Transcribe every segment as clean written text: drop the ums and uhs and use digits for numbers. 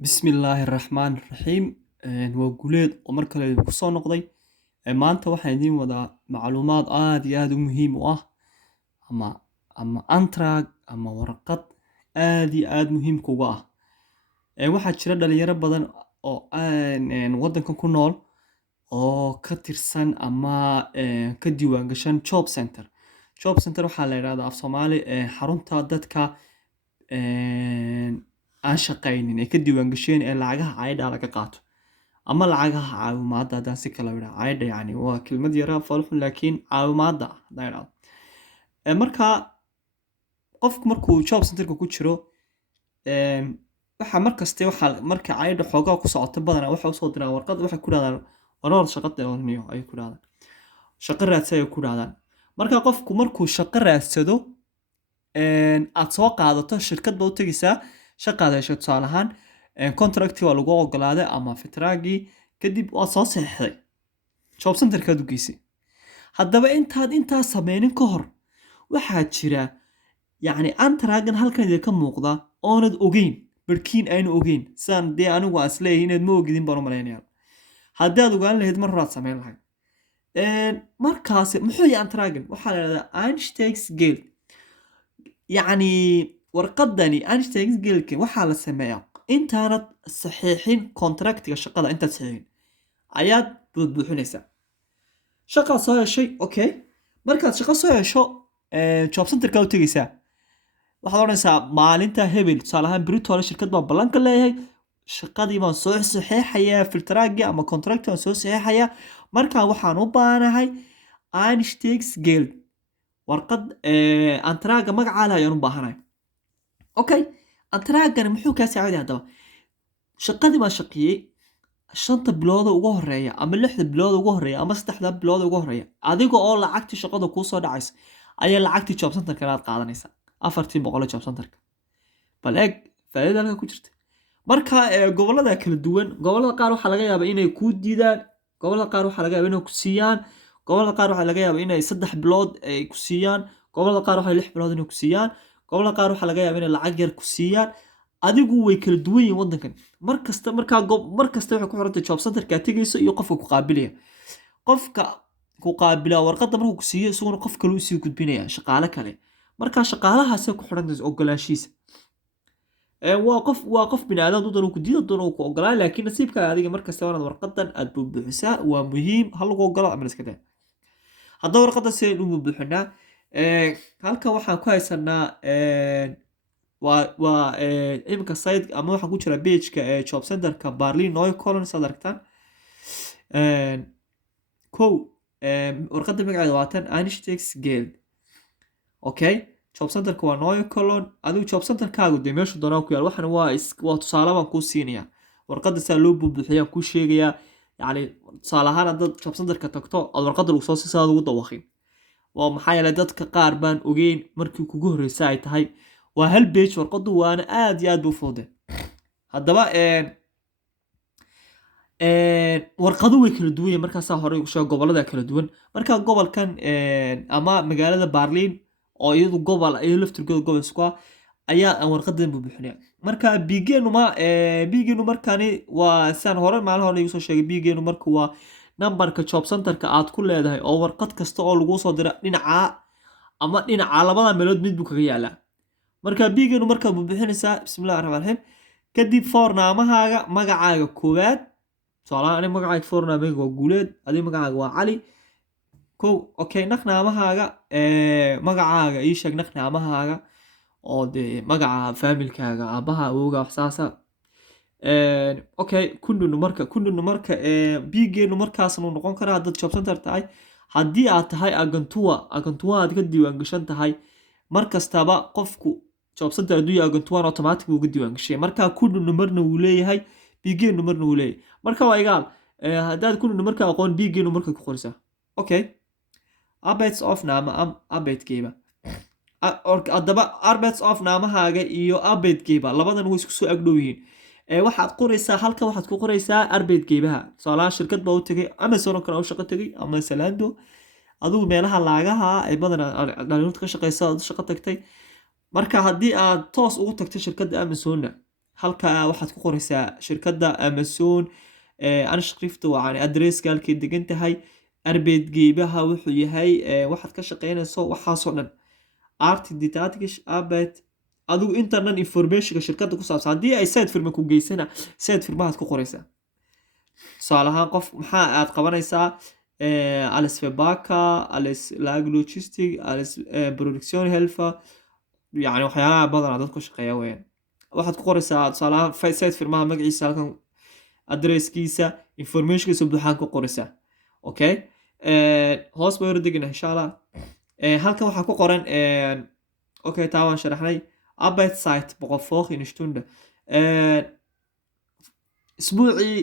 Bismillaahi Raxmaani Raxiim. Waa guuleed oo mar kale ku soo noqday. Maanta waxaan idiin wadaa macluumaad aad iyo aad u muhiim u ah ama antrag ama warqad aad iyo aad muhiim kuga ah. Waxaa jira dhalinyaro badan oo waddanka ku nool oo ka tirsan ama ka diiwaan gashan job center. Job center waxaa la yiraahdaa af Soomaali xarunta dadka aan shaqaynin ee ka diiwaan gasheen ee lacagaha caydha laga qaato ama lacagaha caawimaadda haddaan si kala yidhaahdo. Caydha yani waa kelmad yara falxun laakiin caawimaadda haddaan yidhaahdo. Markaa qofku markuu job centerka ku jiro waxa markaste marka caydha xoogaa ku socoto badanaa waxa usoo diraan warqad waxay ku dhahdaan waroor shaqo dooniyo ay ku dhahdaan. Shaqo raadsan ay ku dhahdaan. Markaa qofku markuu shaqo raadsado aad soo qaadato shirkad baa u tegaysaa shaqaad heshay tusaale ahaan contract waa lagu ogolaaday ama fitraagii kadib waa soo saxeexday job centerkaad u geysay. Haddaba intaa sameynin ka hor waxaa jira yacni antragan halkan idinka muuqda oonad ogeyn barkiin aynu ogeyn sidaan dee anigu aan isleeyahay inaad ma ogidin baan u malaynayaa. Haddii aad ogaan lahayd mar horaad sameyn lahayd. Markaas muxuu yahay antragan? Waxaa la yidhahdaa Einstiegsgeld. yacni warqadani Einstiegsgeldka waxaa la sameeyaa intaanad saxiixin contractiga shaqada intaad saxiixin ayaad buuxinaysaa. Shaqaad soo heshay, okay. Markaad shaqo soo hesho job centerka u tegaysaa. Waxaad oranaysaa maalinta hebel tusaale ahaan berito hore shirkad baan ballan ka leeyahay shaqadii baan soo saxiixayaa filtraagii ama contracti baan soo saxiixayaa. Markaa waxaan u baahanahay Einstiegsgeld warqad antraga magacaada ayaan u baahanahay. Okay, antragan muxuu kaa saaciday haddaba? Shaqadii baan shaqeeyay 5 bilood ugu horeeya ama 6 bilood ugu horeeya ama 3 bilood ugu horeeya adiga oo lacagtii shaqada kuu soo dhacaysa ayaa lacagtii job centerka aad qaadanaysaa 400 job centerka. Bal eeg faa'iido halka ku jirta. Marka gobolada kala duwan gobolada qaar waxaa laga yaabaa inay ku diidaan, gobolada qaar waxaa laga yaabaa inay ku siiyaan, gobolada qaar waxaa laga yaabaa inay 3 bilood ay ku siiyaan, gobolada qaar waxay 6 bilood inay ku siiyaan, gobolada qaar waxaa laga yaabaa inay lacag yar ku siiyaan. Adigu way kala duwan yihiin waddankan. Markasta waxay ku xiran tahay job centerka tegayso iyo qofka ku qaabilaya. Qofka ku qaabila warqadda markuu ku siiyo isaguna qof kale u sii gudbinaya shaqaale kale. Markaa shaqaalahaas ku xiran tahay ogolaanshiisa. waa qof bini'aadam u dano ku diido doono ku ogolaa laakiin nasiibka adiga markasta waa warqadan aad buuxisaa waa muhiim hal lagu ogolo ama iska daa. Haddaba warqadda si aynu u buuxinaa halkan waxaan ku haysanaa waa imika site ama waxa ku jira page-ka job centerka Berlin Neue Cologne saad aragtaan. Warqadda magaceeda waa tan Einstiegsgeld. Okay, job centerka waa Neue Cologne. Adigu job centerkaagu dee meesha doonaa ku yaal waxana waa tusaale baan kuu siinayaa. Warqadda saa loo buuxiyaan kuu sheegayaa yacni tusaale ahaan haddaad job centerka tagto aad warqadda lagu soo siisaa ugu dawaqin. waa maxaa yeelay dadka qaar baan ogeyn markii kugu horreysay ay tahay waa hal page warqaddu waana aad iyo aad u fudud. Haddaba warqadu way kala duwan yihiin markaas hore ugu sheego gobolada kala duwan. Marka gobolkan ama magaalada Berlin oo iyadu gobol ay laftirkooda gobol isku ah ayaa aan warqadan buuxinaya. Marka bigeenu markani waa san hore maalin hore igu soo sheegay bigeenu markuu waa numberka job centerka aad ku leedahay oo warqad kasta oo lagu soo diro dhinaca labada meelood mid buu kaga yaalaa. Marka bigeenu marka buuxinaysaa bismillaahir rahmaanir rahiim kadib foornaamahaaga magacaaga koowaad tusaale ani magacayga foornaamahayga waa Guuleed adiga magacaaga waa Cali. Okay, naqnaamahaaga magacaaga ii sheeg naqnaamahaaga oo dee magaca familkaaga aabaha awowga wax saasa. Okay, kundunu marka bigeenu markaas uu noqon karaa dad job center tahay haddii aad tahay agentua aad ka diiwaan gashan tahay markastaba qofku job center aduu agentua automatic uu ka diiwaan gashay. Marka kundunu marna uu leeyahay bigeenu marna uu leeyahay. Marka waa igaal haddaad kundunu marka aqoon bigeenu marka ku qoraysaa. Okay, arbeids of naama arbeidgeber. Haddaba arbeids of naamahaaga iyo arbeidgeber labadan way isku soo agdhow yihiin. waxaad qoraysaa halka waxaad ku qoraysaa arbeidgebaha tusaale shirkad baa u tagay Amazon kale oo shaqo tagay ama Zalando adigu meelaha laagaha ay badan dhalinyarada ka shaqeysa shaqo tagtay. Marka haddii aad toos ugu tagto shirkadda Amazon halka waxaad ku qoraysaa shirkadda Amazon anshrifta waa yani adresska halkay degan tahay arbeed geebaha wuxuu yahay waxaad ka shaqaynayso waxaasoo dhan artiditatish abet adigu inta dhan informationka shirkadda ku saabsan haddii ay site firma ku geysana site firmahaad ku qoraysaa tusaale ahaan qof maxaa aad qabanaysaa Alice Febaka Alice Lag Logistic Alice Production Helfa yani waxyaalaha badan dad ku shaqeeya weeyaan waxaad ku qoraysaa tusaale ahaan site firmaha magaciisa halkan adresskiisa informationkiisa buuxaan ku qoraysaa okay hoos baa degana insha Allah halkan waxaa ku qoran okay taa waan sharaxnay abet site boqofoq in stunde isbuucii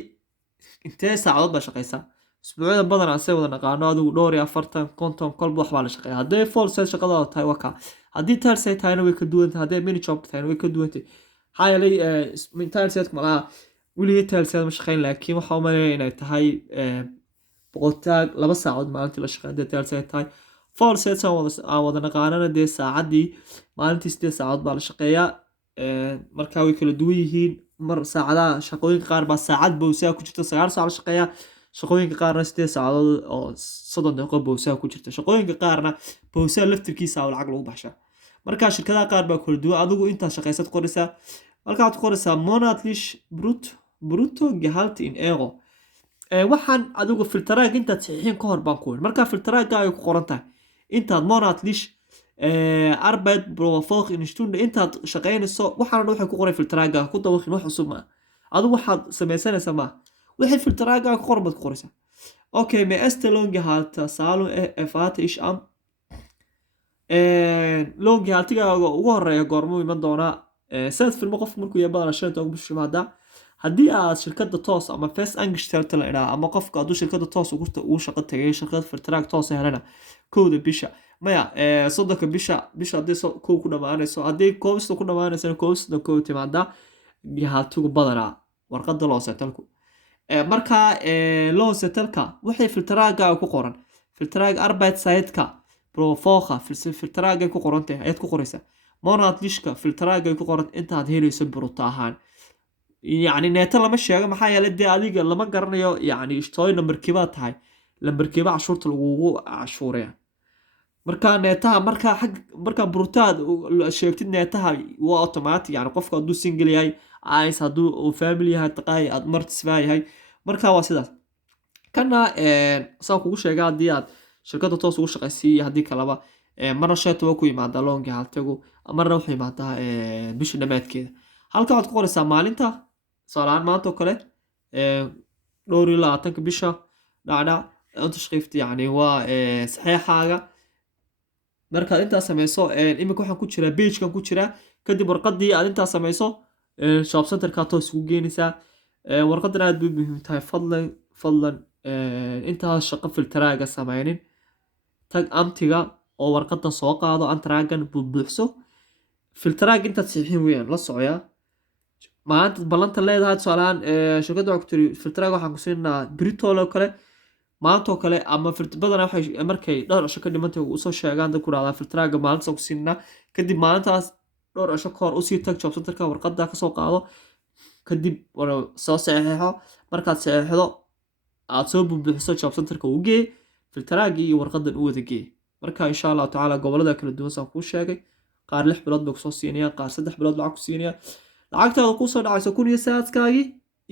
intee saacadood baa shaqaysaa isbuucyada badan aan say wada naqaano adigu dhowr iyo 40 konton kolba wax baa la shaqeeyaa haddii full set shaqada tahay waka haddii third set tahayna way ka duwan tahay haddii mini job tahayna way ka duwan tahay maxaa yeelay third set malaha weligeed third set ma shaqayn laakiin waxaa u maleeyaa inay tahay boqoltaag 2 saacadood maalintii la shaqeeyo haddii third set tahay full set aan wada naqaanana dee saacadii maalintii 8 saacadood baa la shaqeeyaa markaa way kala duwan yihiin mar saacadaha shaqooyinka qaar baa saacad bowsaa ku jirta 9 saac la shaqeeyaa shaqooyinka qaarna 8 saacadood oo 30 daqiiqo bowsaa ku jirta shaqooyinka qaarna bowsaa laftirkiisa lacag lagu baxshaa marka shirkadaha qaar baa kala duwan adigu inta shaqaysad qoraysaa halkaad qoraysaa monatlich brutto gehalt in euro waxaan adigu filteraag intaad saxiixin ka hor baan ku marka filteraaga ay ku qoran tahay intaad monatlich arbeit pro woche in stunde intaad shaqaynayso waxaan waxay ku qoray filteraaga ku dawaqin wax cusub ma adigu waxaad samaysanaysaa ma wixii filteraaga ku qoran baad qoraysaa okay me estelon gehalt salon efate ish am loan gehaltiga ugu horeeya goormuu iman doonaa sanad firmo qofku markuu yahay badan 15 bisha maada haddii aad shirkadda toos ama first angestellte la idhaa ama qofka hadduu shirkadda toos ugu shaqo tagay shirkad filteraag toos helana kowda bisha maya soddonka bisha haddii kow ku dhamaanayso haddii koobista ku dhamaanaysana koobista kow timaada gehaltigu badanaa warqadda loo seetalku marka loo seetalka waxay filteraaga ku qoran filteraag arbeit site-ka profoqa filteraaga ku qoran tahay ayaad ku qoraysaa monatlichka filteraaga ku qoran intaad helayso bruto ahaan يعني نيتا لما sheego maxaa yeelay dee adiga lama garanayo yani ishtooy numberkiiba tahay numberkiiba cashuurta lagu cashuuraya marka neetaha marka brutaad sheegtid neetaha waa automatic yani qofka haduu single yahay ayis haduu family yahay taqay aad martisbaa yahay marka waa sidaas kana soo kugu sheega hadii aad shirkadda toos ugu shaqaysiiyo hadii kalaba marna sheeto waa ku yimaada loonga haltagu marna wuxuu yimaada bisha dhamaadkeeda halka aad ku qoraysaa maalinta صالان ما توكله دوري لا تنك بيشا دعنا أنت شقيفت يعني هو صحيح حاجة مركز أنت سميسو إما كوحن كوتشرا بيج كان كوتشرا كدي برقدي أنت سميسو شاب سنتر كاتو سوجينيسا ورقدنا بهم تاي فضلا أنت هالشقة في التراجع سامعين تاج أمتيجا أو ورقدنا سوق هذا أنت راجن ببحثه في التراجع أنت تصحين وين لا صعيا maanta balanta leedahay tusaalahan shirkadda waxaa ku tiri filteraaga waxaan ku siinaa britol oo kale maanta oo kale ama badanaa waxay markay dhowr cisho ka dhimantay u soo sheegaan dad ku raadaan filteraaga maalinta ku siinaa kadib maalintaas dhowr cisho ka hor u sii tag job centerka warqadda ka soo qaado kadib soo saxiixo markaad saxiixdo aad soo buuxiso job centerka u gee filteraagii iyo warqaddan u wada gee marka insha Allah taala gobolada kala duwan saan ku sheegay qaar 6 bilood bay ku soo siinayaan qaar 3 bilood lacag ku siinayaan lacagtaada ku soo dhacayso 1000 saadkaagi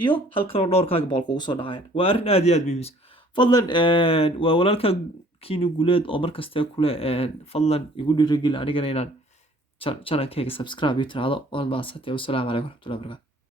iyo halkan doorkaaga boqol kugu soo dhacayaan waa arin aad iyo aad muhiim fadlan waa walaalka kiinu guleed oo markasta kule fadlan igu dhiirigeli anigana inaan channelkayga subscribe iyo tiraado waan maasatay wassalaamu calaykum warahmatullahi wabarakatuh